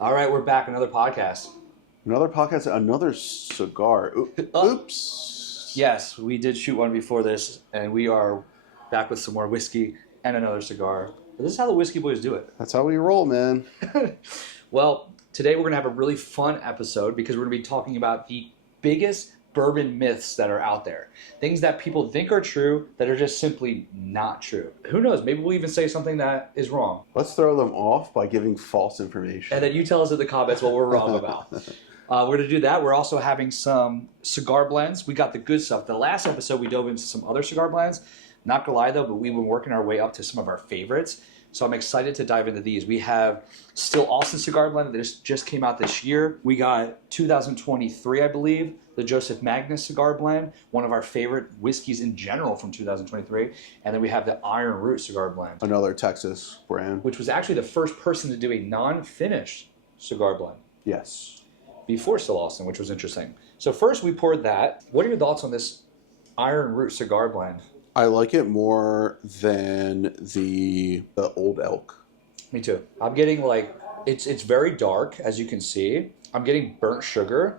All right, we're back. Another podcast. Another cigar. Oops. Yes, we did shoot one before this, and we are back with some more whiskey and another cigar. But this is how the Whisky Boys do it. That's how we roll, man. Well, today we're going to have a really fun episode because we're going to be talking about the biggest bourbon myths that are out there. Things that people think are true that are just simply not true. Who knows? Maybe we'll even say something that is wrong. Let's throw them off by giving false information. And then you tell us in the comments what we're wrong about. We're going to do that. We're also having some cigar blends. We got the good stuff. The last episode, we dove into some other cigar blends. Not going to lie, though, but we've been working our way up to some of our favorites. So I'm excited to dive into these. We have still Austin Cigar Blend that just came out this year. We got 2023, I believe, the Joseph Magnus Cigar Blend, one of our favorite whiskeys in general from 2023. And then we have the Iron Root Cigar Blend. Another Texas brand. Which was actually the first person to do a non-finished cigar blend. Yes. Before still Austin, which was interesting. So first we poured that. What are your thoughts on this Iron Root Cigar Blend? I like it more than the Old Elk. Me too. I'm getting it's very dark, as you can see. I'm getting burnt sugar,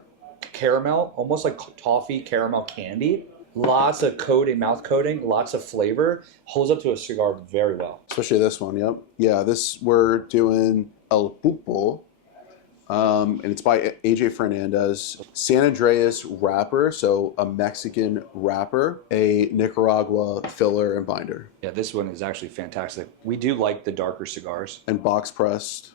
caramel, almost like toffee caramel candy. Lots of coating, mouth coating, lots of flavor. Holds up to a cigar very well. Especially this one, yep. Yeah, we're doing El Pulpo. And it's by AJ Fernandez. San Andreas wrapper, so a Mexican wrapper, a Nicaragua filler and binder. Yeah, this one is actually fantastic. We do like the darker cigars. And box pressed.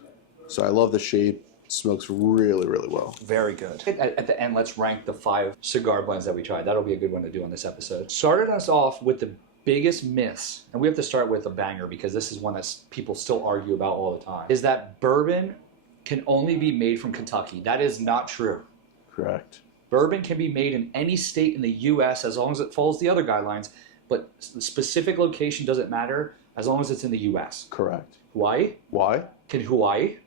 So I love the shape. Smokes really, really well. Very good. At the end, let's rank the 5 cigar blends that we tried. That'll be a good one to do on this episode. Started us off with the biggest myths, and we have to start with a banger because this is one that people still argue about all the time, is that bourbon can only be made from Kentucky. That is not true. Correct. Bourbon can be made in any state in the U.S. as long as it follows the other guidelines, but the specific location doesn't matter as long as it's in the U.S. Correct. Hawaii? Why? Can Hawaii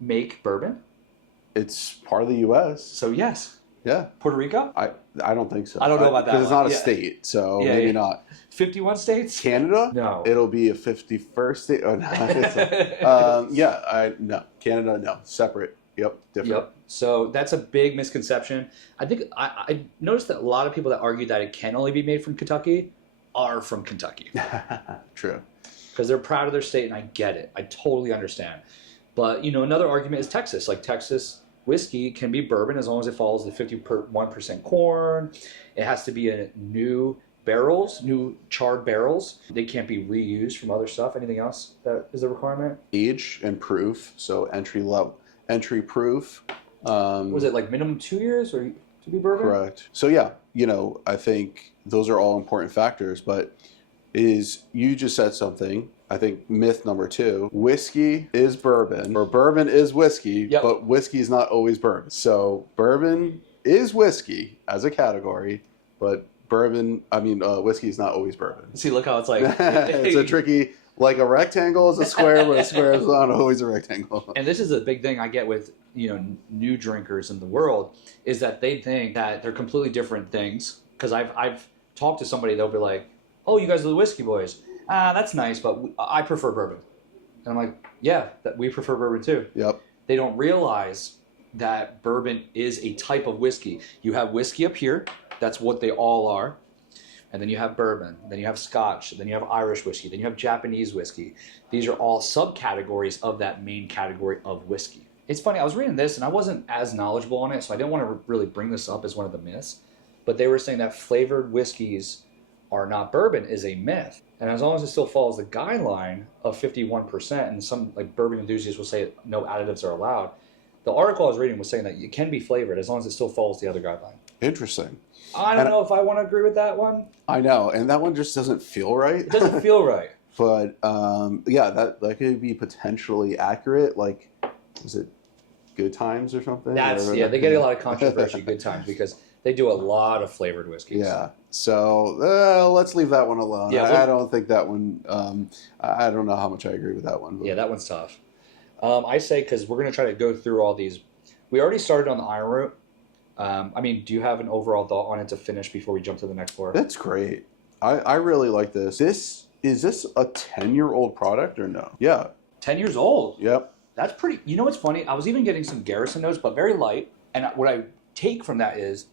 make bourbon? It's part of the U.S. So yes. Yeah. Puerto Rico? I don't think so. I don't know about that. Because it's not a state, so maybe not. 51 states? Canada? No. It'll be a 51st state. Oh, no. No. Canada, no. Separate. Yep. Different. Yep. So that's a big misconception. I think I noticed that a lot of people that argue that it can only be made from Kentucky are from Kentucky. True. Because they're proud of their state, and I get it. I totally understand. But, another argument is Texas. Like, Texas whiskey can be bourbon as long as it follows the 51% corn. It has to be in new barrels, new charred barrels. They can't be reused from other stuff. Anything else that is a requirement? Age and proof. So entry proof. Was it like minimum 2 years or to be bourbon? Correct. So yeah, I think those are all important factors, but you just said something. I think myth number 2, whiskey is bourbon, or bourbon is whiskey, yep. But whiskey is not always bourbon. So bourbon is whiskey as a category, but whiskey is not always bourbon. See, look how it's like. It's a tricky, like a rectangle is a square, but a square is not always a rectangle. And this is a big thing I get with, new drinkers in the world, is that they think that they're completely different things. Because I've talked to somebody, they'll be like, oh, you guys are the Whisky Boys. That's nice, but I prefer bourbon. And I'm like, yeah, we prefer bourbon too. Yep. They don't realize that bourbon is a type of whiskey. You have whiskey up here. That's what they all are. And then you have bourbon. Then you have Scotch. Then you have Irish whiskey. Then you have Japanese whiskey. These are all subcategories of that main category of whiskey. It's funny. I was reading this, and I wasn't as knowledgeable on it, so I didn't want to really bring this up as one of the myths. But they were saying that flavored whiskeys are not bourbon is a myth. And as long as it still follows the guideline of 51%, and some like bourbon enthusiasts will say no additives are allowed, the article I was reading was saying that it can be flavored as long as it still follows the other guideline. Interesting. I don't know if I want to agree with that one. I know, and that one just doesn't feel right. It doesn't feel right. But yeah, that could be potentially accurate. Like, was it Good Times or something? They get a lot of controversy, Good Times, because they do a lot of flavored whiskeys. Yeah. So let's leave that one alone. Yeah, I don't think that one. I don't know how much I agree with that one. But. Yeah, that one's tough. I say because we're going to try to go through all these. We already started on the Iron Root. Do you have an overall thought on it to finish before we jump to the next floor? That's great. I really like this. Is this a 10-year-old product or no? Yeah. 10 years old? Yep. That's pretty. You know what's funny? I was even getting some Garrison notes, but very light. And what I take from that is,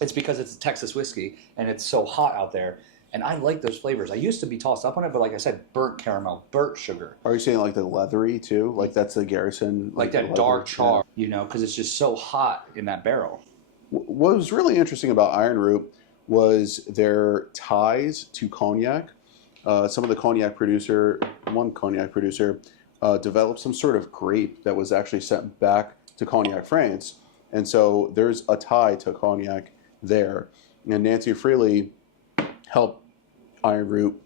it's because it's a Texas whiskey and it's so hot out there. And I like those flavors. I used to be tossed up on it, but like I said, burnt caramel, burnt sugar. Are you saying like the leathery too? Like that's the Garrison? Like that dark char, you know, because it's just so hot in that barrel. What was really interesting about Iron Root was their ties to cognac. Some of the one cognac producer, developed some sort of grape that was actually sent back to Cognac, France. And so there's a tie to cognac there. And Nancy Freely helped Iron Root,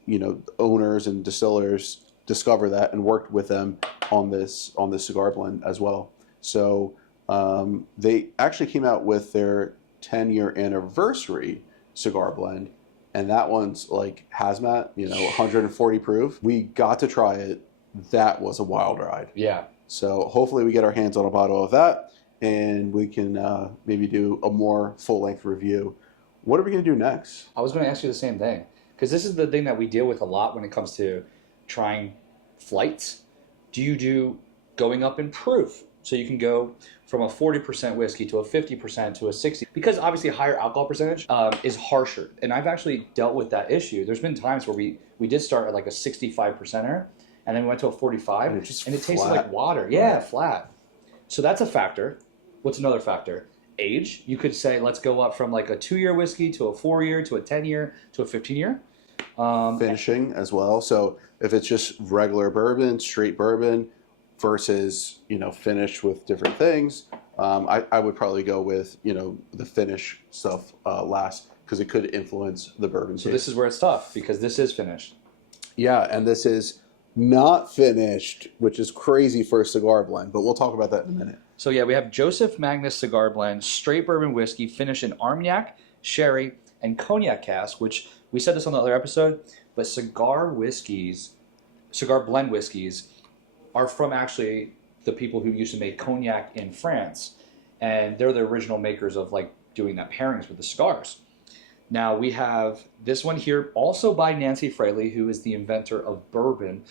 owners and distillers discover that and worked with them on this cigar blend as well. So they actually came out with their 10-year anniversary cigar blend, and that one's like hazmat, 140 proof. We got to try it. That was a wild ride. Yeah. So hopefully we get our hands on a bottle of that, and we can maybe do a more full-length review. What are we going to do next? I was going to ask you the same thing, because this is the thing that we deal with a lot when it comes to trying flights. Do you do going up in proof? So you can go from a 40% whiskey to a 50% to a 60%. Because obviously a higher alcohol percentage is harsher. And I've actually dealt with that issue. There's been times where we did start at like a 65%er, and then we went to a 45, and it tasted like water. Yeah, flat. So that's a factor. What's another factor? Age. You could say, let's go up from like a 2-year whiskey to a 4-year to a 10-year to a 15-year. Finishing as well. So if it's just regular bourbon, straight bourbon, versus finish with different things, I would probably go with the finish stuff last, because it could influence the bourbon taste. So this is where it's tough, because this is finished. Yeah, and this is not finished, which is crazy for a cigar blend, but we'll talk about that in a minute. So yeah, we have Joseph Magnus cigar blend, straight bourbon whiskey, finished in Armagnac, sherry, and cognac cask, which we said this on the other episode, but cigar blend whiskeys are from actually the people who used to make cognac in France, and they're the original makers of like doing that pairings with the cigars. Now we have this one here, also by Nancy Fraley, who is the inventor of bourbon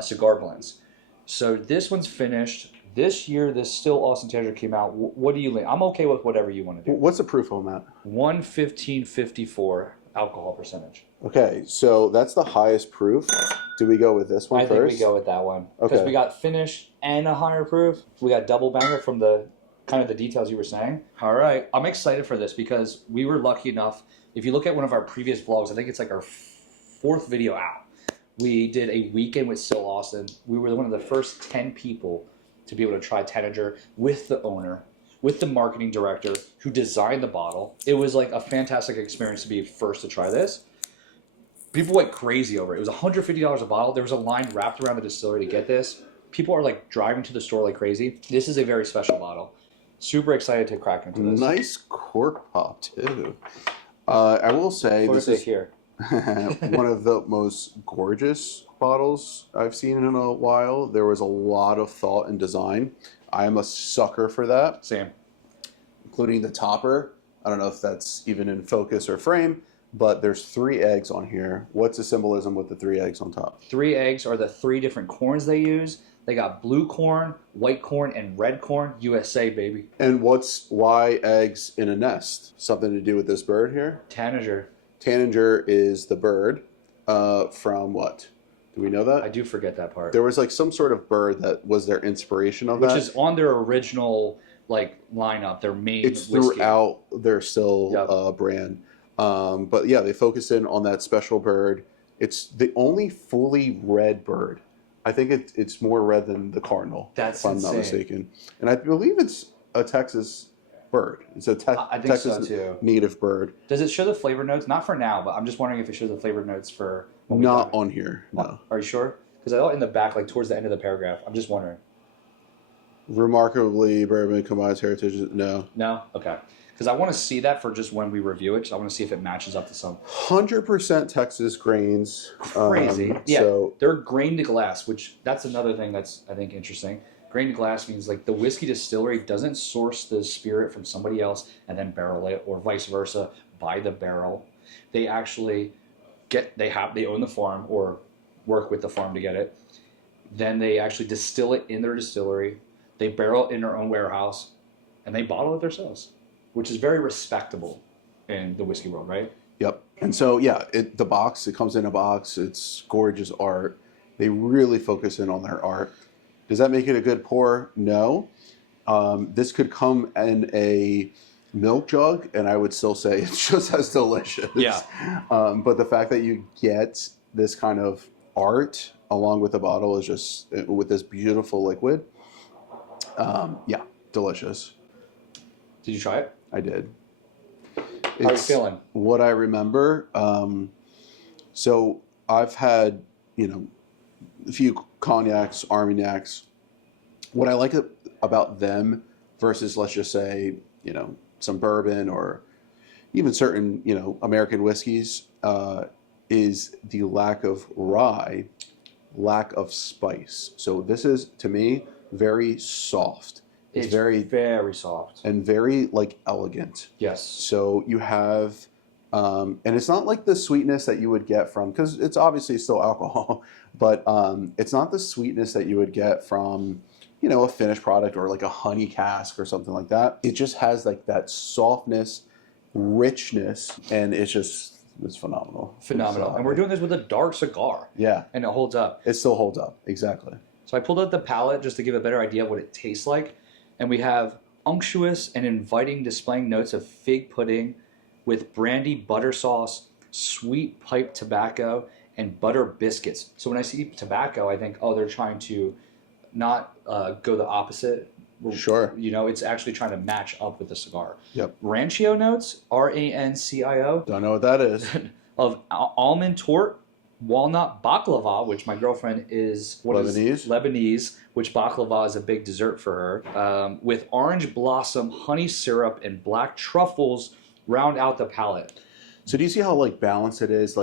cigar blends. So this one's finished this year. This still Austin Tanager came out. What do you think? I'm okay with whatever you want to do. What's the proof on that? 115.54 alcohol percentage. Okay, so that's the highest proof. Do we go with this one first? I think we go with that one. Because we got finish and a higher proof. We got double banger from the kind of the details you were saying. All right. I'm excited for this because we were lucky enough. If you look at one of our previous vlogs, I think it's like our 4th video out. We did a weekend with Still Austin. We were one of the first 10 people to be able to try Tanager with the owner, with the marketing director who designed the bottle. It was like a fantastic experience to be first to try this. People went crazy over it. It was $150 a bottle. There was a line wrapped around the distillery to get this. People are like driving to the store like crazy. This is a very special bottle. Super excited to crack into this. Nice cork pop too. I will say this is here. one of the most gorgeous bottles I've seen in a while. There was a lot of thought and design. I am a sucker for that. Same. Including the topper. I don't know if that's even in focus or frame, but there's 3 eggs on here. What's the symbolism with the 3 eggs on top? 3 eggs are the 3 different corns they use. They got blue corn, white corn, and red corn. USA, baby. And why eggs in a nest? Something to do with this bird here? Tanager. Tanager is the bird from what? Do we know that? I do forget that part. There was like some sort of bird that was their inspiration of Which that. is on their original like lineup, their main It's whiskey. throughout their still brand. But yeah, they focused in on that special bird. It's the only fully red bird. I think it's more red than the cardinal, That's if I'm not mistaken. And I believe it's a Texas bird. It's a I think Texas so too. native bird. Does it show the flavor notes? Not for now, but I'm just wondering if it shows the flavor notes for... Not on here, no. Are you sure? Because I thought in the back, like towards the end of the paragraph. I'm just wondering. Remarkably bourbon combines heritage. No. No? Okay. Because I want to see that for just when we review it. So I want to see if it matches up to some... 100% Texas grains. Crazy. Yeah, So they're grain to glass, which that's another thing that's, I think, interesting. Grain to glass means like the whiskey distillery doesn't source the spirit from somebody else and then barrel it, or vice versa, by the barrel. They actually they own the farm or work with the farm to get it. Then they actually distill it in their distillery. They barrel it in their own warehouse, and they bottle it themselves, which is very respectable in the whiskey world, right? Yep. And so, yeah, the box, it comes in a box. It's gorgeous art. They really focus in on their art. Does that make it a good pour? No. This could come in a milk jug, and I would still say it's just as delicious. Yeah. But the fact that you get this kind of art along with the bottle is just, with this beautiful liquid, yeah, delicious. Did you try it? I did. How are you feeling? What I remember. So I've had, a few cognacs, Armagnacs. What I like about them versus, let's just say, some bourbon or even certain, American whiskeys, is the lack of rye, lack of spice. So this is, to me, very soft. It's very, very soft and very elegant. Yes. So you have, and it's not like the sweetness that you would get from, because it's obviously still alcohol, but it's not the sweetness that you would get from, a finished product or like a honey cask or something like that. It just has that softness, richness, and it's phenomenal. Phenomenal. And we're doing this with a dark cigar. Yeah. And it holds up. It still holds up. Exactly. So I pulled out the palette just to give a better idea of what it tastes like. And we have unctuous and inviting displaying notes of fig pudding with brandy butter sauce, sweet pipe tobacco, and butter biscuits. So when I see tobacco, I think, they're trying to not go the opposite. Sure. It's actually trying to match up with the cigar. Yep. Rancio notes, R-A-N-C-I-O. Don't know what that is. Of almond tort, walnut baklava, which my girlfriend is Lebanese, which baklava is a big dessert for her, with orange blossom, honey syrup, and black truffles round out the palate. So do you see how balanced it is?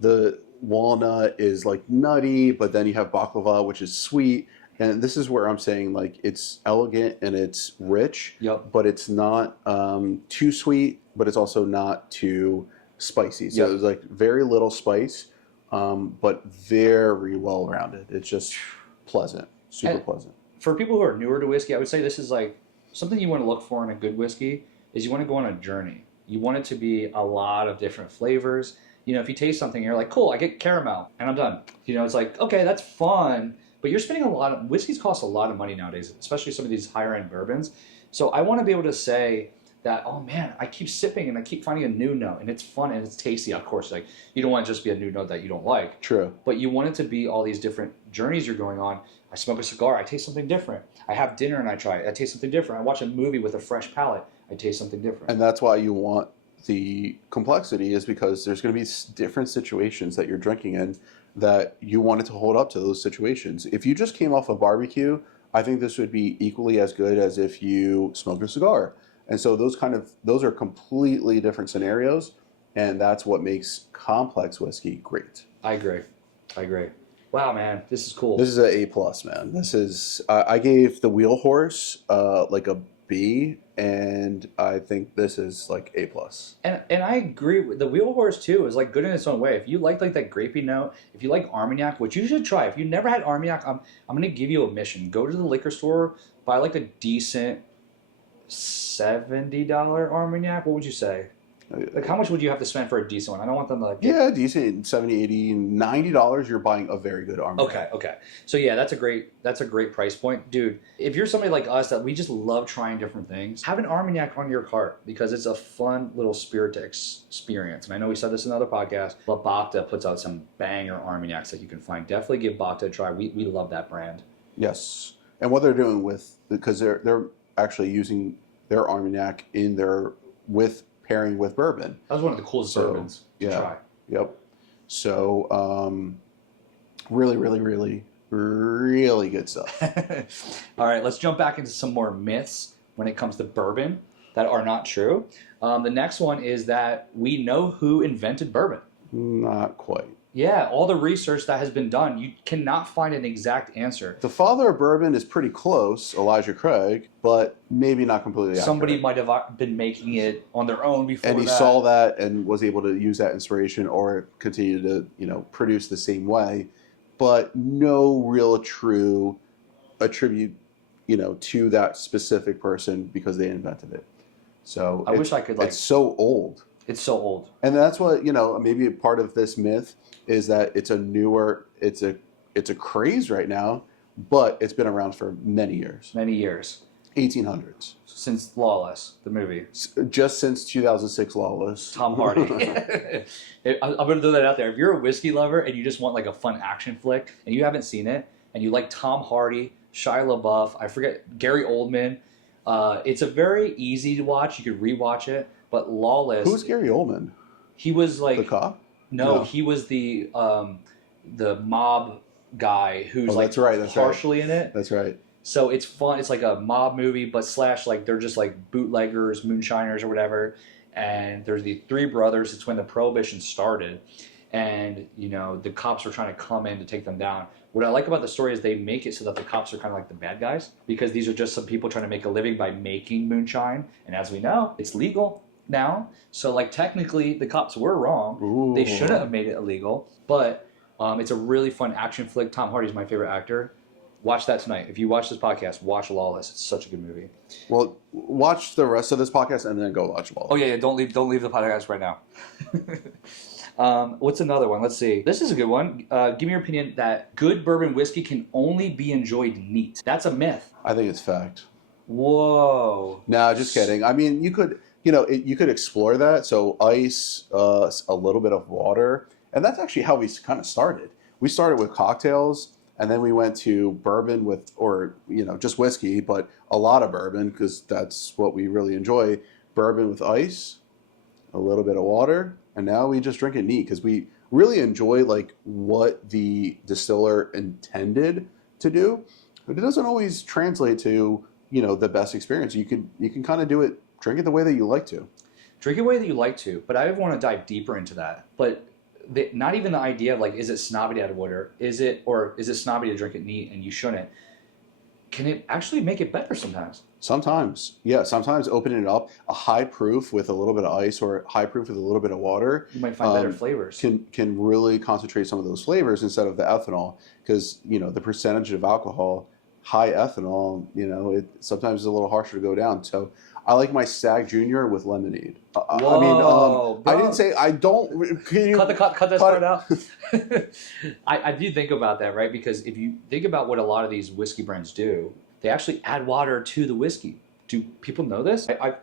The walnut is nutty, but then you have baklava, which is sweet. And this is where I'm saying it's elegant and it's rich, Yep. But it's not too sweet, but it's also not too spicy. So Yep. there's very little spice, but very well rounded. It's just pleasant, super pleasant. For people who are newer to whiskey, I would say this is something you want to look for in a good whiskey is you want to go on a journey. You want it to be a lot of different flavors. If you taste something, you're like, cool, I get caramel, and I'm done. It's okay, that's fun. But you're spending whiskeys cost a lot of money nowadays, especially some of these higher end bourbons. So I want to be able to say that, oh man, I keep sipping and I keep finding a new note and it's fun and it's tasty. Of course, you don't want to just be a new note that you don't like. True. But you want it to be all these different journeys you're going on. I smoke a cigar, I taste something different. I have dinner and I try it, I taste something different. I watch a movie with a fresh palate, I taste something different. And that's why you want the complexity, is because there's going to be different situations that you're drinking in that you want it to hold up to those situations. If you just came off a barbecue, I think this would be equally as good as if you smoked a cigar. And so those are completely different scenarios, and that's what makes complex whiskey great. I agree. Wow, man, this is cool. This is an A+, man. This is, I gave the Wheel Horse a B, and I think this is A+. And I agree with the Wheel Horse too. Is good in its own way. If you like that grapey note, if you like Armagnac, which you should try. If you never had Armagnac, I'm gonna give you a mission. Go to the liquor store, buy a decent $70 Armagnac. What would you say? How much would you have to spend for a decent one? I don't want them to Yeah, decent, $70, $80, $90. You're buying a very good Armagnac. Okay. So yeah, that's a great price point, dude. If you're somebody like us that we just love trying different things, have an Armagnac on your cart because it's a fun little spirit to experience. And I know we said this in another podcast, but Bacta puts out some banger Armagnacs that you can find. Definitely give Bacta a try. We love that brand. Yes, and what they're doing because they're actually using their Armagnac pairing with bourbon. That was one of the coolest bourbons to try. Yep. So, really, really, really, really good stuff. All right, let's jump back into some more myths when it comes to bourbon that are not true. The next one is that we know who invented bourbon. Not quite. Yeah, all the research that has been done, you cannot find an exact answer. The father of bourbon is pretty close, Elijah Craig, but maybe not completely accurate. Somebody might have been making it on their own before and he saw that and was able to use that inspiration or continue to, produce the same way. but no real true attribute, to that specific person because they invented it. So I wish I could it's so old. It's so old. And that's what, maybe a part of this myth is that it's a craze right now, but it's been around for many years. Many years. 1800s. Since Lawless, the movie. Just since 2006 Lawless. Tom Hardy. I'm going to throw that out there. If you're a whiskey lover and you just want like a fun action flick and you haven't seen it and you like Tom Hardy, Shia LaBeouf, I forget, Gary Oldman, it's a very easy to watch. You could rewatch it. But Lawless. Who's Gary Oldman? He was like the cop. No, he was the mob guy who's that's right, that's partially in it. That's right. So it's fun. It's like a mob movie, but / like they're just like bootleggers, moonshiners, or whatever. And there's the three brothers. It's when the Prohibition started, and the cops were trying to come in to take them down. What I like about the story is they make it so that the cops are kind of like the bad guys because these are just some people trying to make a living by making moonshine, and as we know, it's legal now. So like technically the cops were wrong. Ooh. They shouldn't have made it illegal, but it's a really fun action flick. Tom Hardy's my favorite actor. Watch that tonight. If you watch this podcast, watch Lawless. It's such a good movie. Well, watch the rest of this podcast and then go watch Lawless. Oh yeah. Don't leave the podcast right now. What's another one? Let's see. This is a good one. Give me your opinion that good bourbon whiskey can only be enjoyed neat. That's a myth. I think it's fact. Whoa. No, just kidding. I mean, you could explore that. So ice, a little bit of water, and that's actually how we kind of started. We started with cocktails, and then we went to bourbon just whiskey, but a lot of bourbon because that's what we really enjoy. Bourbon with ice, a little bit of water, and now we just drink it neat because we really enjoy like what the distiller intended to do, but it doesn't always translate to the best experience. You can kind of do it. Drink it the way that you like to. Drink it the way that you like to, but I want to dive deeper into that. But not even the idea of like, is it snobby to add water? Is it snobby to drink it neat and you shouldn't? Can it actually make it better sometimes? Sometimes, yeah. Sometimes opening it up, a high proof with a little bit of ice or high proof with a little bit of water, you might find better flavors. Can really concentrate some of those flavors instead of the ethanol because the percentage of alcohol, high ethanol, it sometimes is a little harsher to go down. So I like my Stag Junior with lemonade. Whoa, I didn't say I don't. Can you cut this part out? I do think about that, right? Because if you think about what a lot of these whiskey brands do, they actually add water to the whiskey. Do people know this? I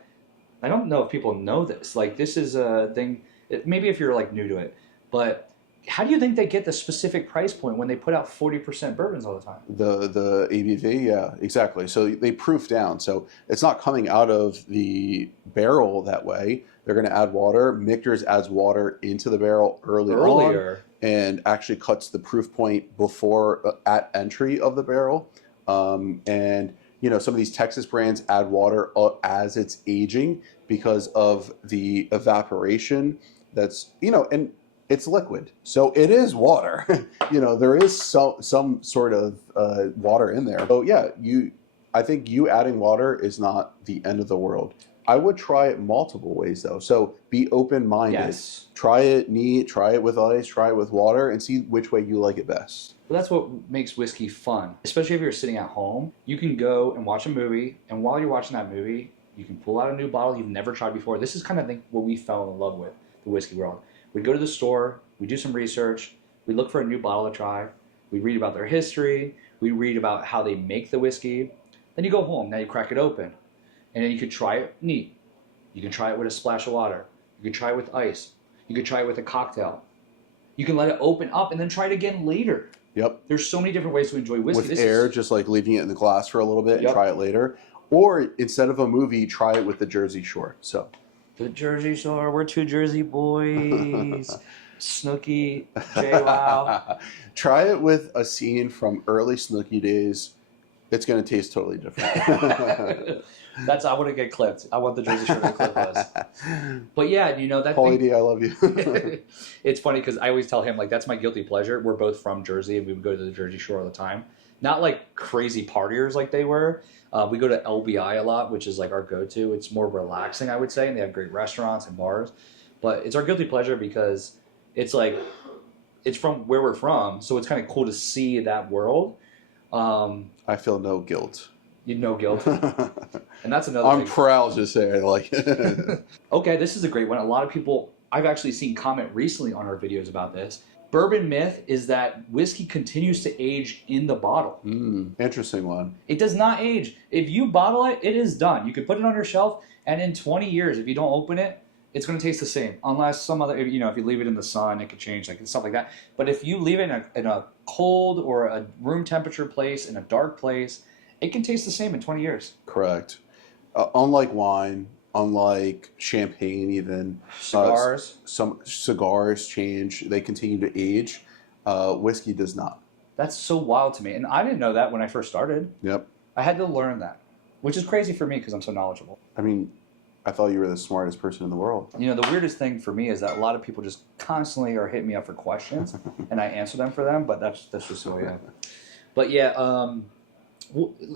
don't know if people know this. Like this is a thing. Maybe if you're like new to it, but how do you think they get the specific price point when they put out 40% bourbons all the time? The ABV, yeah, exactly. So they proof down. So it's not coming out of the barrel that way. They're going to add water. Michter's adds water into the barrel earlier on and actually cuts the proof point before at entry of the barrel. And some of these Texas brands add water as it's aging because of the evaporation. That's and it's liquid, so it is water. There is some sort of water in there. So yeah, I think you adding water is not the end of the world. I would try it multiple ways though. So be open-minded. Yes. Try it neat, try it with ice, try it with water, and see which way you like it best. Well, that's what makes whiskey fun, especially if you're sitting at home. You can go and watch a movie, and while you're watching that movie, you can pull out a new bottle you've never tried before. This is kind of what we fell in love with, the whiskey world. We'd go to the store, we do some research, we look for a new bottle to try, we read about their history, we read about how they make the whiskey. Then you go home, now you crack it open, and then you could try it neat. You can try it with a splash of water. You could try it with ice. You could try it with a cocktail. You can let it open up and then try it again later. Yep. There's so many different ways to enjoy whiskey. With air, just like leaving it in the glass for a little bit and try it later. Or instead of a movie, try it with the Jersey Shore. So. The Jersey Shore, we're two Jersey boys. Snooki, JWoww. Try it with a scene from early Snooki days. It's going to taste totally different. I want to get clipped. I want the Jersey Shore to clip us. But yeah, that Paulie D, I love you. It's funny because I always tell him, like, that's my guilty pleasure. We're both from Jersey, and we would go to the Jersey Shore all the time. Not like crazy partiers like they were. We go to LBI a lot, which is like our go-to. It's more relaxing, I would say, and they have great restaurants and bars. But it's our guilty pleasure because it's like it's from where we're from, so it's kind of cool to see that world. I feel no guilt. You know guilt. And that's another I'm thing. proud to say I like it. Okay, this is a great one. A lot of people, I've actually seen comment recently on our videos about this. Bourbon myth is that whiskey continues to age in the bottle. Interesting one. It does not age. If you bottle it, it is done. You can put it on your shelf, and in 20 years, if you don't open it, it's going to taste the same. Unless some other, if you leave it in the sun, it could change, like stuff like that. But if you leave it in a cold or a room temperature place, in a dark place, it can taste the same in 20 years. Correct. Unlike wine, unlike champagne even. Cigars. Some cigars change. They continue to age. Whiskey does not. That's so wild to me. And I didn't know that when I first started. Yep. I had to learn that, which is crazy for me because I'm so knowledgeable. I mean, I thought you were the smartest person in the world. The weirdest thing for me is that a lot of people just constantly are hitting me up for questions, and I answer them for them, but that's just who I am. But yeah,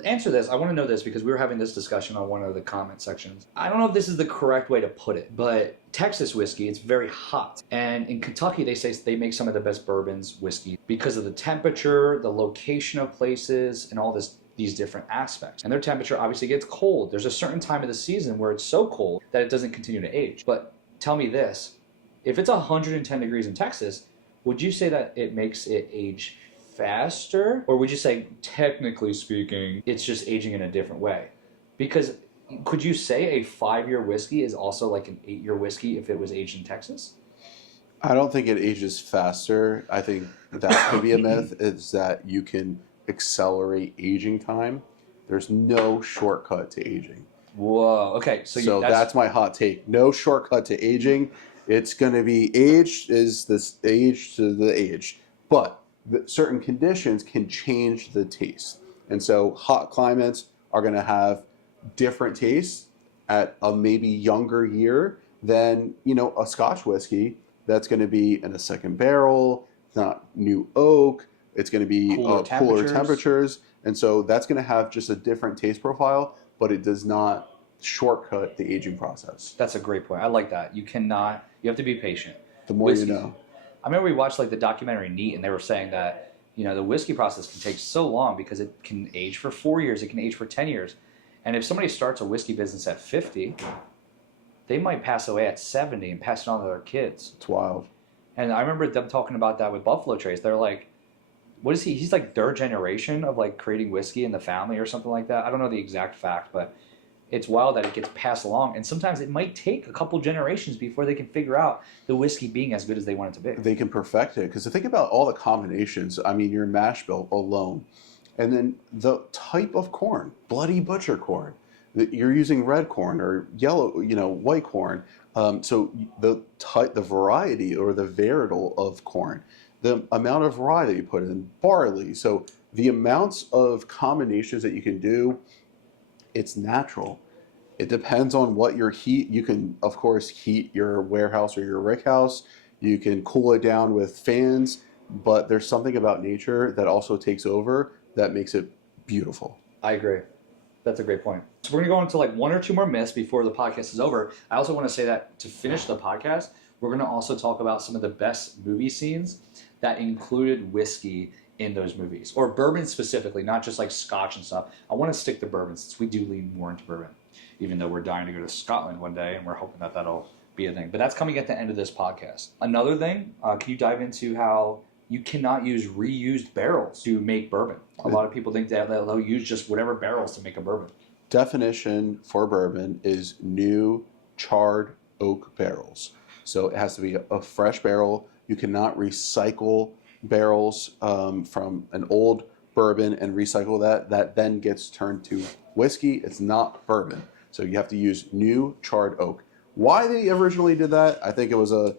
answer this. I want to know this because we were having this discussion on one of the comment sections. I don't know if this is the correct way to put it, but Texas whiskey, it's very hot. And in Kentucky, they say they make some of the best bourbons whiskey because of the temperature, the location of places, and all these different aspects. And their temperature obviously gets cold. There's a certain time of the season where it's so cold that it doesn't continue to age. But tell me this, if it's 110 degrees in Texas, would you say that it makes it age faster? Or would you say, technically speaking, it's just aging in a different way? Because could you say a 5-year whiskey is also like an 8-year whiskey if it was aged in Texas? I don't think it ages faster. I think that could be a myth, is that you can accelerate aging time. There's no shortcut to aging. Whoa, okay. So that's my hot take. No shortcut to aging. It's going to be aged is this age to the age. But certain conditions can change the taste. And so hot climates are going to have different tastes at a maybe younger year than, a Scotch whiskey that's going to be in a second barrel, not new oak. It's going to be cooler temperatures. And so that's going to have just a different taste profile, but it does not shortcut the aging process. That's a great point. I like that. You have to be patient. The more you know. I remember we watched the documentary Neat, and they were saying that, the whiskey process can take so long because it can age for 4 years, it can age for 10 years. And if somebody starts a whiskey business at 50, they might pass away at 70 and pass it on to their kids. It's wild. And I remember them talking about that with Buffalo Trace. They're like, what is he? He's like third generation of creating whiskey in the family or something like that. I don't know the exact fact, but it's wild that it gets passed along. And sometimes it might take a couple generations before they can figure out the whiskey being as good as they want it to be. They can perfect it. Because think about all the combinations. I mean, your mash bill alone. And then the type of corn, bloody butcher corn. You're using red corn or yellow, white corn. So the variety or the varietal of corn, the amount of rye that you put in, barley. So the amounts of combinations that you can do, it's natural. It depends on what your heat. You can, of course, heat your warehouse or your rick house. You can cool it down with fans, but there's something about nature that also takes over that makes it beautiful. I agree. That's a great point. So we're going to go into one or two more myths before the podcast is over. I also want to say that to finish the podcast, we're going to also talk about some of the best movie scenes that included whiskey in those movies, or bourbon specifically, not just Scotch and stuff. I want to stick to bourbon since we do lean more into bourbon, even though we're dying to go to Scotland one day and we're hoping that that'll be a thing. But that's coming at the end of this podcast. Another thing, can you dive into how you cannot use reused barrels to make bourbon? A lot of people think that they'll use just whatever barrels to make a bourbon. Definition for bourbon is new charred oak barrels. So it has to be a fresh barrel. You cannot recycle barrels from an old bourbon and recycle that. That then gets turned to whiskey. It's not bourbon. So you have to use new charred oak. Why they originally did that, I think it was a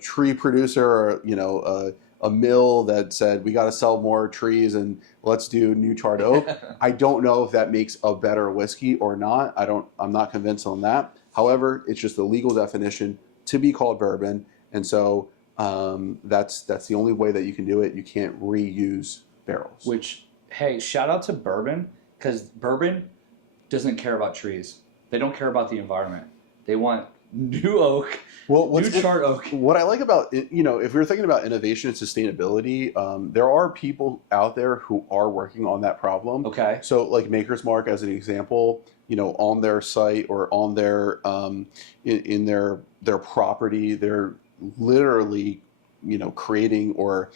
tree producer or a mill that said we got to sell more trees and let's do new charred oak. I don't know if that makes a better whiskey or not. I'm not convinced on that. However, it's just the legal definition to be called bourbon, and so that's the only way that you can do it. You can't reuse barrels. Which, hey, shout out to bourbon, because bourbon doesn't care about trees. They don't care about the environment. They want new oak, new charred oak. What I like about it, if we're thinking about innovation and sustainability, there are people out there who are working on that problem. Okay. So, like Maker's Mark, as an example, on their site or on their in their property, they're literally creating or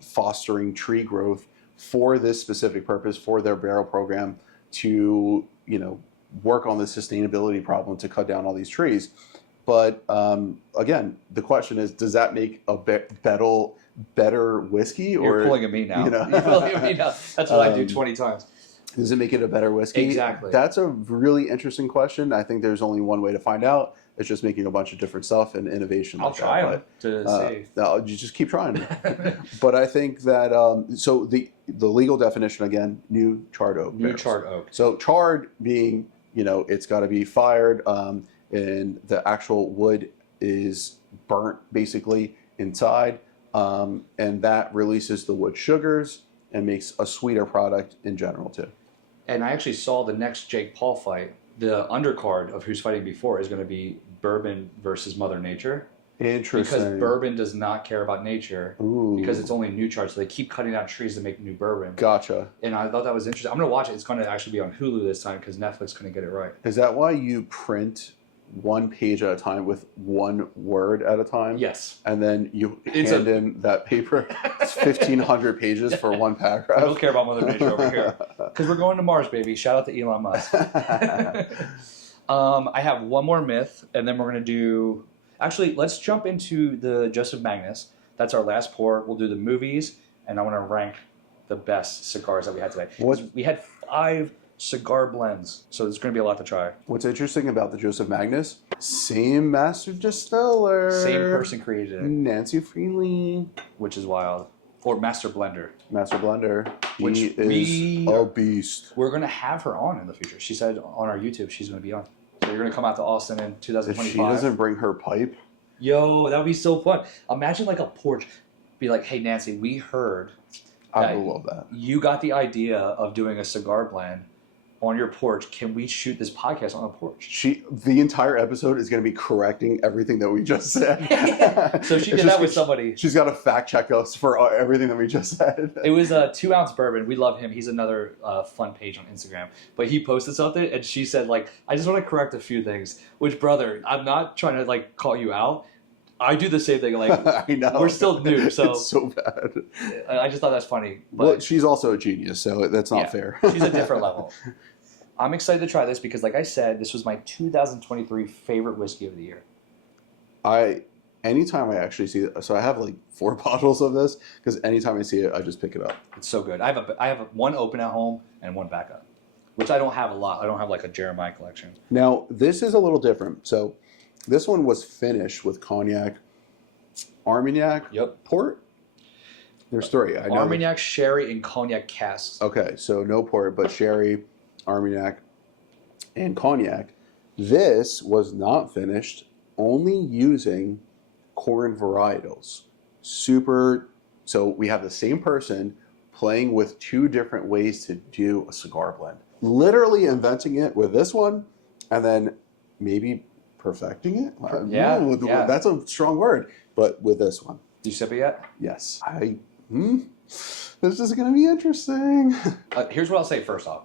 fostering tree growth for this specific purpose, for their barrel program, to work on the sustainability problem to cut down all these trees. But again, the question is, does that make a better whiskey? You're pulling at me now. You're pulling at me now. That's what I do 20 times. Does it make it a better whiskey? Exactly. That's a really interesting question. I think there's only one way to find out. It's just making a bunch of different stuff and innovation. I'll try them to see. You just keep trying. But I think that so the legal definition again, new charred oak. New charred oak. So charred being it's got to be fired, and the actual wood is burnt basically inside, and that releases the wood sugars and makes a sweeter product in general too. And I actually saw the next Jake Paul fight. The undercard of who's fighting before is going to be Bourbon versus Mother Nature. Interesting. Because Bourbon does not care about nature. Ooh. Because it's only new charred, so they keep cutting down trees to make new bourbon. Gotcha. And I thought that was interesting. I'm going to watch it. It's going to actually be on Hulu this time because Netflix couldn't get it right. Is that why you print one page at a time with one word at a time? Yes. And then you hand in that paper. It's 1,500 pages for one paragraph. I don't care about Mother Nature over here. Because we're going to Mars, baby. Shout out to Elon Musk. I have one more myth, and then we're going to do... Actually, let's jump into the Joseph Magnus. That's our last pour. We'll do the movies, and I want to rank the best cigars that we had today. We had 5 cigar blends, so there's going to be a lot to try. What's interesting about the Joseph Magnus, same master distiller. Same person created it. Nancy Freely. Which is wild. Or master blender. Master blender. Which he is a beast. We're going to have her on in the future. She said on our YouTube she's going to be on. So you're going to come out to Austin in 2025. If she doesn't bring her pipe. Yo, that would be so fun. Imagine like a porch. Be like, hey, Nancy, we heard I would love that. You got the idea of doing a cigar blend on your porch. Can we shoot this podcast on a porch? The entire episode is going to be correcting everything that we just said. So she did that with somebody. She's got to fact check us for everything that we just said. It was a 2-ounce bourbon. We love him. He's another fun page on Instagram. But he posted something, and she said, like, I just want to correct a few things. Which, brother, I'm not trying to like call you out. I do the same thing. Like, I know. We're still new, so it's so bad. I just thought that's funny. But well, she's also a genius, so that's not fair. She's a different level. I'm excited to try this because, like I said, this was my 2023 favorite whiskey of the year. Anytime I actually see it, so I have like 4 bottles of this because anytime I see it, I just pick it up. It's so good. I have one open at home and one backup, which I don't have a lot. I don't have like a Jeremiah collection. Now this is a little different. So this one was finished with cognac, Armagnac, port. There's 3. I know. Armagnac, sherry, and cognac casks. Okay, so no port, but sherry, Armagnac, and cognac. This was not finished, only using corn varietals. So we have the same person playing with 2 different ways to do a cigar blend. Literally inventing it with this one, and then maybe perfecting it? Yeah. That's a strong word, but with this one. Did you sip it yet? Yes. This is going to be interesting. Here's what I'll say first off.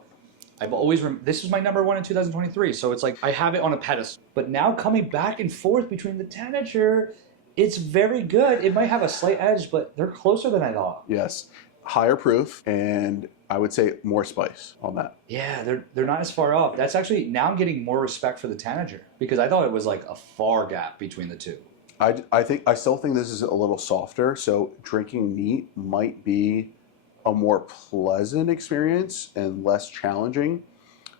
I've always this is my number 1 in 2023, so it's like I have it on a pedestal. But now coming back and forth between the Tanager, it's very good. It might have a slight edge, but they're closer than I thought. Yes, higher proof, and I would say more spice on that. Yeah, they're not as far off. That's actually, now I'm getting more respect for the Tanager because I thought it was like a far gap between the 2. I still think this is a little softer, so drinking neat might be a more pleasant experience and less challenging.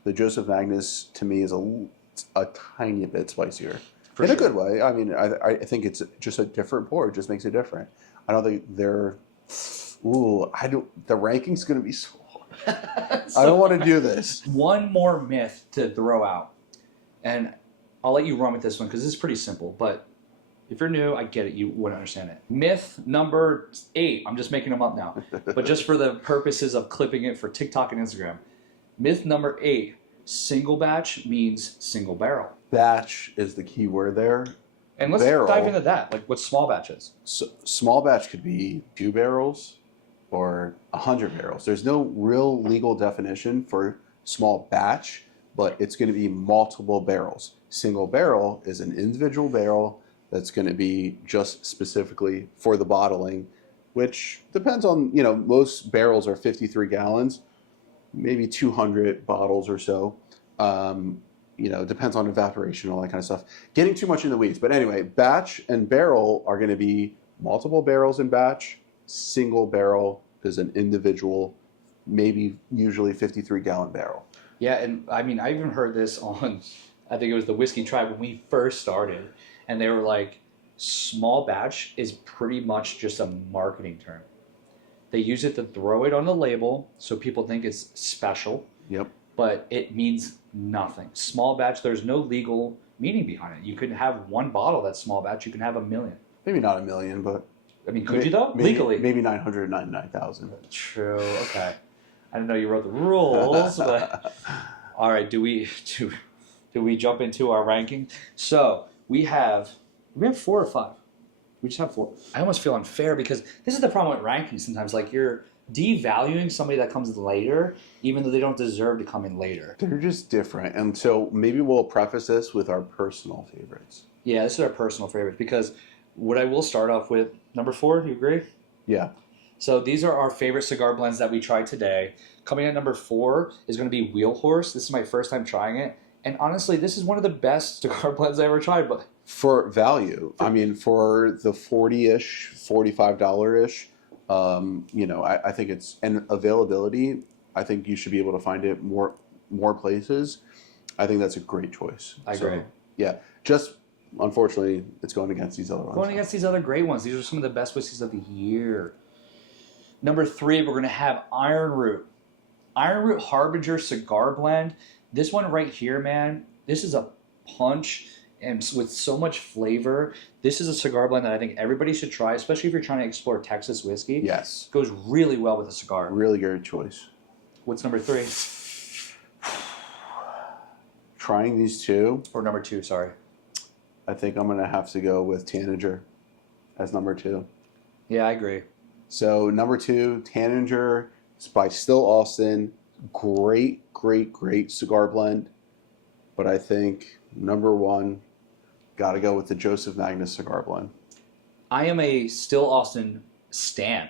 The Joseph Magnus to me is a tiny bit spicier. In a good way. I mean, I think it's just a different pour. It just makes it different. I don't think they're... the ranking's going to be so hard. I don't want to do this. One more myth to throw out. And I'll let you run with this one because this is pretty simple. But if you're new, I get it. You wouldn't understand it. Myth number 8. I'm just making them up now. But just for the purposes of clipping it for TikTok and Instagram. Myth number 8. Single batch means single barrel. Batch is the key word there. And let's Barrel. dive into that. Like, what small batch is? So, small batch could be 2 barrels or 100 barrels. There's no real legal definition for small batch, but it's going to be multiple barrels. Single barrel is an individual barrel that's going to be just specifically for the bottling, which depends on, most barrels are 53 gallons, maybe 200 bottles or so. Depends on evaporation, all that kind of stuff. Getting too much in the weeds. But anyway, batch and barrel are going to be multiple barrels in batch. Single barrel is an individual, maybe usually 53-gallon barrel. Yeah, and I mean, I even heard this on, I think it was the Whiskey Tribe when we first started, and they were like, small batch is pretty much just a marketing term. They use it to throw it on the label so people think it's special. Yep. But it means nothing. Small batch, there's no legal meaning behind it. You could have one bottle that's small batch, you can have 1 million. Maybe not 1 million, but... I mean, could you though? Legally? Maybe 999,000. True, okay. I didn't know you wrote the rules, but... All right, do we jump into our ranking? So, we have 4 or 5? We just have 4. I almost feel unfair because this is the problem with ranking sometimes. Like, you're devaluing somebody that comes later, even though they don't deserve to come in later. They're just different. And so maybe we'll preface this with our personal favorites. Yeah, this is our personal favorites because what I will start off with, number 4, do you agree? Yeah. So these are our favorite cigar blends that we tried today. Coming at number 4 is going to be Wheel Horse. This is my first time trying it. And honestly, this is one of the best cigar blends I ever tried. But for value, I mean, for the $40-ish, $45-ish, I think it's, and availability, I think you should be able to find it more places. I think that's a great choice. I agree. So, yeah, just unfortunately, it's going against these other ones. Going against these other great ones. These are some of the best whiskeys of the year. Number 3, we're going to have Iron Root. Iron Root Harbinger Cigar Blend. This one right here, man, this is a punch and with so much flavor. This is a cigar blend that I think everybody should try, especially if you're trying to explore Texas whiskey. Yes. It goes really well with a cigar. Really good choice. What's number 3? Trying these 2. Or number 2, sorry. I think I'm going to have to go with Tanager as number 2. Yeah, I agree. So number 2, Tanager. It's by Still Austin. Great cigar blend. But I think number 1, got to go with the Joseph Magnus cigar blend. I am a Still Austin stan.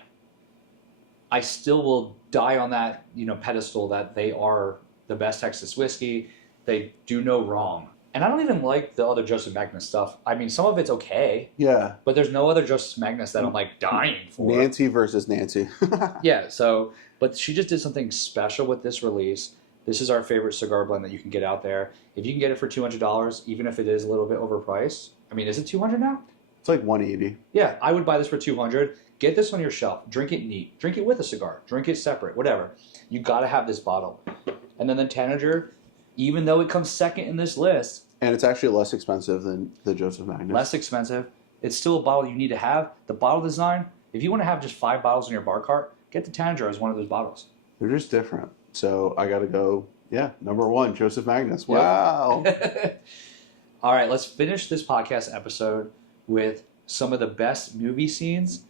I still will die on that, pedestal that they are the best Texas whiskey. They do no wrong. And I don't even like the other Joseph Magnus stuff. I mean, some of it's okay. Yeah. But there's no other Joseph Magnus that I'm like dying for. Nancy versus Nancy. Yeah, but she just did something special with this release. This is our favorite cigar blend that you can get out there. If you can get it for $200, even if it is a little bit overpriced. I mean, is it $200 now? It's like $180. Yeah, I would buy this for $200. Get this on your shelf. Drink it neat. Drink it with a cigar. Drink it separate. Whatever. You got to have this bottle. And then the Tanager, even though it comes second in this list. And it's actually less expensive than the Joseph Magnus. Less expensive. It's still a bottle you need to have. The bottle design, if you want to have just 5 bottles in your bar cart, get the Tanager as one of those bottles. They're just different. So I got to go, number 1, Joseph Magnus. Wow. Yep. All right, let's finish this podcast episode with some of the best movie scenes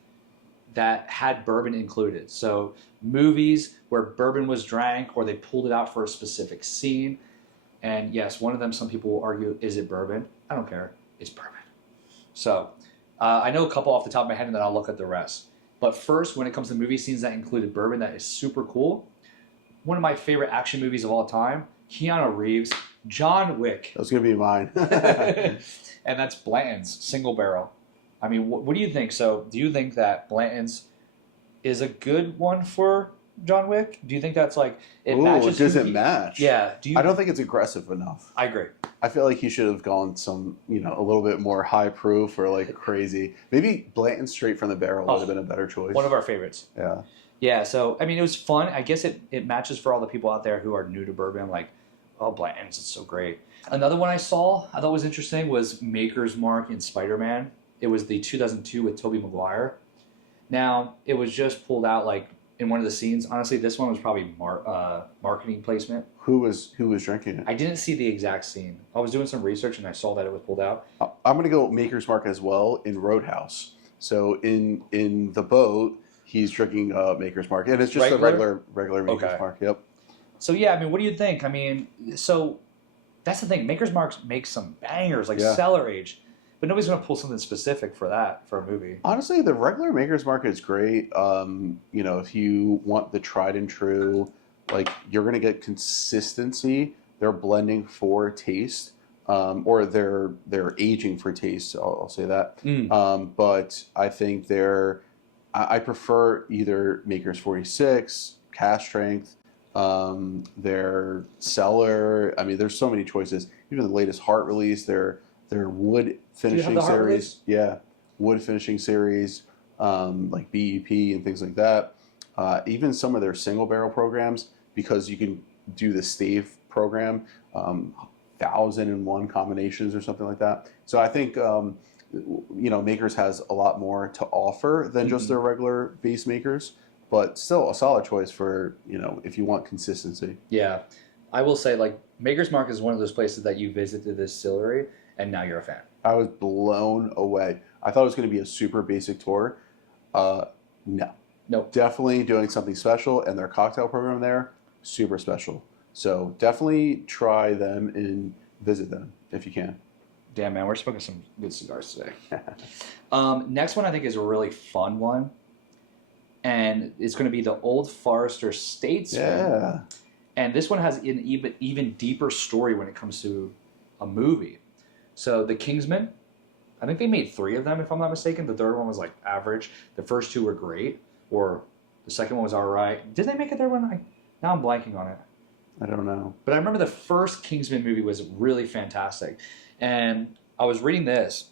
that had bourbon included. So movies where bourbon was drank or they pulled it out for a specific scene. And yes, one of them, some people will argue, is it bourbon? I don't care. It's bourbon. So I know a couple off the top of my head and then I'll look at the rest. But first, when it comes to movie scenes that included bourbon, that is super cool. One of my favorite action movies of all time, Keanu Reeves, John Wick. That's going to be mine. And that's Blanton's Single Barrel. I mean, what do you think? So do you think that Blanton's is a good one for John Wick? Do you think that's like, it matches? Does it match? Yeah. I don't think it's aggressive enough. I agree. I feel like he should have gone some, a little bit more high proof or like crazy. Maybe Blanton straight from the barrel would have been a better choice. One of our favorites. Yeah. Yeah, so, I mean, it was fun. I guess it matches for all the people out there who are new to bourbon, like, oh, Blanton's, it's so great. Another one I saw, I thought was interesting, was Maker's Mark in Spider-Man. It was the 2002 with Tobey Maguire. Now, it was just pulled out, like, in one of the scenes. Honestly, this one was probably marketing placement. Who was drinking it? I didn't see the exact scene. I was doing some research and I saw that it was pulled out. I'm gonna go Maker's Mark as well in Roadhouse. So in the boat, he's drinking Maker's Mark, and it's just a regular Maker's Mark. Yep. So yeah, I mean, what do you think? I mean, so that's the thing. Maker's Mark makes some bangers like cellar age. But nobody's going to pull something specific for that for a movie. Honestly, the regular Maker's Mark is great. If you want the tried and true, like you're going to get consistency. They're blending for taste, or they're aging for taste. I'll say that. But I think I prefer either Maker's 46, Cask Strength, their cellar. I mean, there's so many choices. Even the latest Heart release, their wood finishing series, wood finishing series, like BEP and things like that. Even some of their single barrel programs, because you can do the stave program, 1,001 combinations or something like that. So I think Makers has a lot more to offer than just their regular base makers, but still a solid choice for if you want consistency. Yeah, I will say like Maker's Mark is one of those places that you visit the distillery and now you're a fan. I was blown away. I thought it was going to be a super basic tour. No. Definitely doing something special, and their cocktail program there, super special. So definitely try them and visit them if you can. Damn, man, we're smoking some good cigars today. Next one I think is a really fun one, and it's going to be the Old Forester Statesman. Yeah. And this one has an even deeper story when it comes to a movie. So the Kingsman, I think they made 3 of them, if I'm not mistaken. The third one was like average. The first 2 were great, or the second one was all right. Did they make a third one? Now I'm blanking on it. I don't know. But I remember the first Kingsman movie was really fantastic. And I was reading this.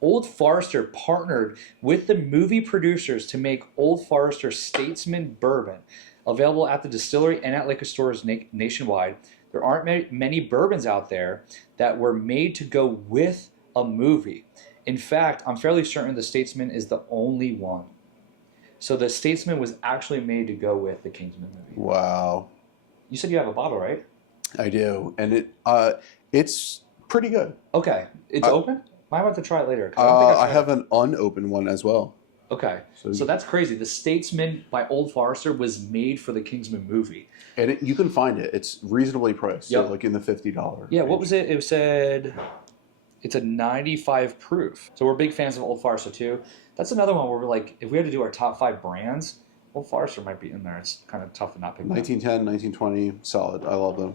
Old Forester partnered with the movie producers to make Old Forester Statesman Bourbon available at the distillery and at liquor stores nationwide. There aren't many bourbons out there that were made to go with a movie. In fact, I'm fairly certain the Statesman is the only one. So the Statesman was actually made to go with the Kingsman movie. Wow. You said you have a bottle, right? I do, and it's pretty good. Okay. It's open? I might have to try it later. I have an unopened one as well. Okay. So that's crazy. The Statesman by Old Forester was made for the Kingsman movie. And you can find it. It's reasonably priced. Yep. So like in the $50 Yeah, range. what was it? It said it's a 95 proof. So we're big fans of Old Forester too. That's another one where we're like, if we had to do our top 5 brands, Old Forester might be in there. It's kind of tough to not pick 1910, 1920, solid. I love them.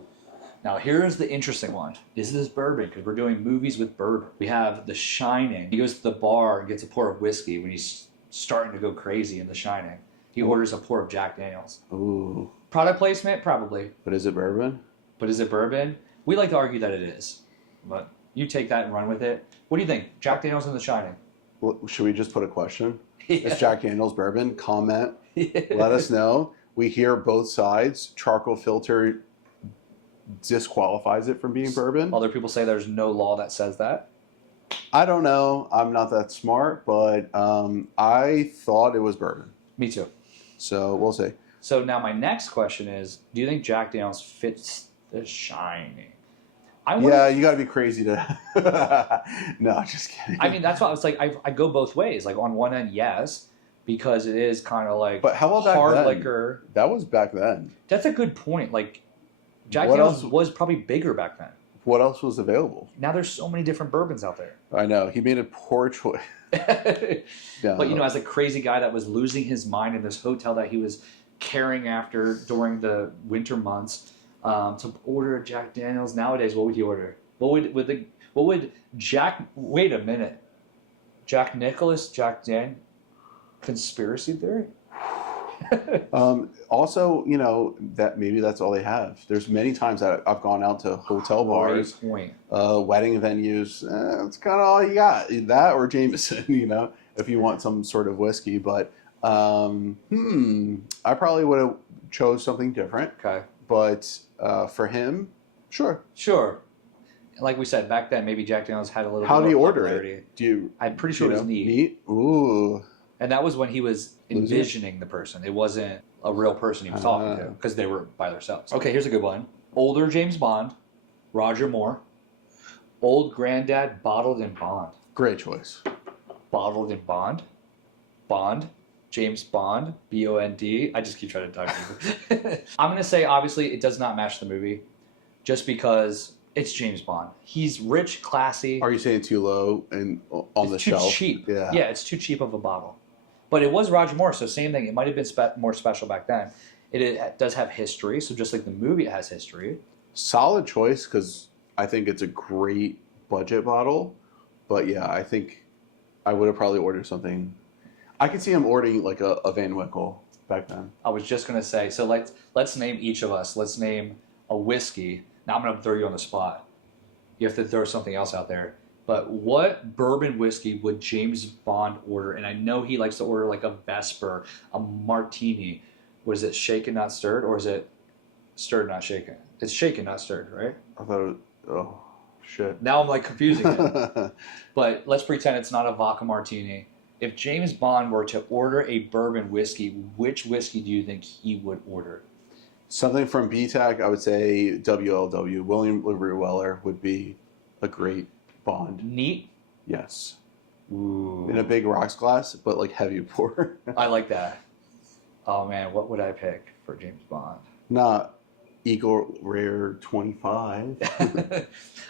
Now here's the interesting one. Is this bourbon? Because we're doing movies with bourbon. We have The Shining. He goes to the bar and gets a pour of whiskey when he's starting to go crazy in The Shining. He orders a pour of Jack Daniels. Ooh. Product placement? Probably. But is it bourbon? But is it bourbon? We like to argue that it is. But you take that and run with it. What do you think? Jack Daniels and The Shining? Well, should we just put a question? Yeah. Is Jack Daniels bourbon? Comment. Yeah. Let us know. We hear both sides. Charcoal filter disqualifies it from being bourbon. Other people say there's no law that says that. I don't know. I'm not that smart, but I thought it was bourbon. Me too. So we'll see. So now my next question is, do you think Jack Daniels fits The Shining? Yeah, you got to be crazy to... No, just kidding. I mean, that's why I was like, I go both ways. Like on one end, yes, because it is kind of like but how about hard back then? liquor. That was back then. That's a good point. Like Jack Daniels was probably bigger back then. What else was available? Now there's so many different bourbons out there. I know. He made a poor choice. Yeah. But, as a crazy guy that was losing his mind in this hotel that he was caring after during the winter months, to order a Jack Daniels nowadays, what would he order? What would Jack? Wait a minute, Jack Nicholas, Jack Dan, conspiracy theory. Also, that maybe that's all they have. There's many times that I've gone out to hotel bars, wedding venues. It's kind of all you got. That or Jameson, if you want some sort of whiskey. But I probably would have chose something different. Okay. But for him, sure. Like we said back then, maybe Jack Daniels had a little. How bit do you more order popularity. it? I'm pretty sure it was neat. Neat. Ooh. And that was when he was envisioning the person. It wasn't a real person he was talking to because they were by themselves. Okay, here's a good one. Older James Bond, Roger Moore. Old Granddad, Bottled in Bond. Great choice. Bottled in Bond. Bond. James Bond. B-O-N-D. I just keep trying to dive deeper. I'm going to say, obviously, it does not match the movie just because it's James Bond. He's rich, classy. Are you saying too low and on the shelf? It's too cheap. Yeah. Yeah, it's too cheap of a bottle. But it was Roger Moore, so same thing. It might have been more special back then. It does have history, so just like the movie, it has history. Solid choice because I think it's a great budget bottle. But yeah, I think I would have probably ordered something. I could see him ordering like a Van Winkle back then. I was just going to say, so let's name each of us. Let's name a whiskey. Now I'm going to throw you on the spot. You have to throw something else out there. But what bourbon whiskey would James Bond order? And I know he likes to order like a Vesper, a Martini. Was it shaken, not stirred? Or is it stirred, not shaken? It's shaken, not stirred, right? I thought it was, oh, shit. Now I'm like confusing it. But let's pretend it's not a vodka Martini. If James Bond were to order a bourbon whiskey, which whiskey do you think he would order? Something from BTAC, I would say WLW. William Livery Weller would be a great Bond. Neat? Yes. Ooh. In a big rocks glass, but like heavy pour. I like that. Oh man, what would I pick for James Bond? Not Eagle Rare 25.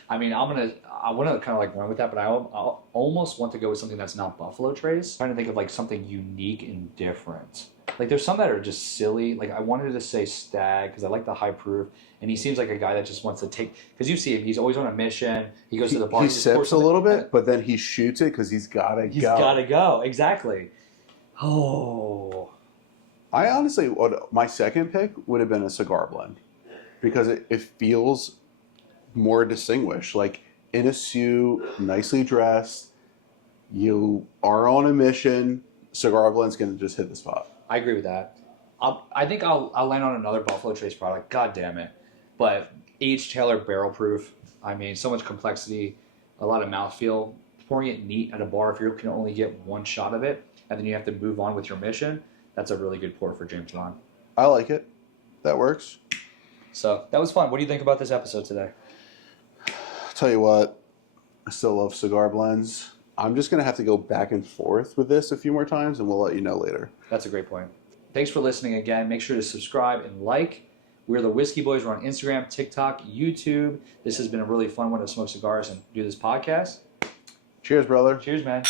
I mean, I want to kind of like run with that, but I almost want to go with something that's not Buffalo Trace. I'm trying to think of like something unique and different. Like there's some that are just silly. Like I wanted to say Stag because I like the high proof, and he seems like a guy that just wants to take. Because you see him, he's always on a mission. He goes to the bar. He sips a little bit, but then he shoots it because he's gotta go. He's gotta go. Exactly. Oh. I honestly, my second pick would have been a cigar blend because it feels more distinguished. Like in a suit, nicely dressed, you are on a mission. Cigar blend's gonna just hit the spot. I agree with that. I think I'll land on another Buffalo Trace product. God damn it. But aged Taylor barrel proof. I mean, so much complexity, a lot of mouthfeel. Pouring it neat at a bar if you can only get one shot of it, and then you have to move on with your mission. That's a really good pour for James Bond. I like it. That works. So that was fun. What do you think about this episode today? Tell you what, I still love cigar blends. I'm just going to have to go back and forth with this a few more times, and we'll let you know later. That's a great point. Thanks for listening again. Make sure to subscribe and like. We're the Whisky Boys. We're on Instagram, TikTok, YouTube. This has been a really fun one to smoke cigars and do this podcast. Cheers, brother. Cheers, man.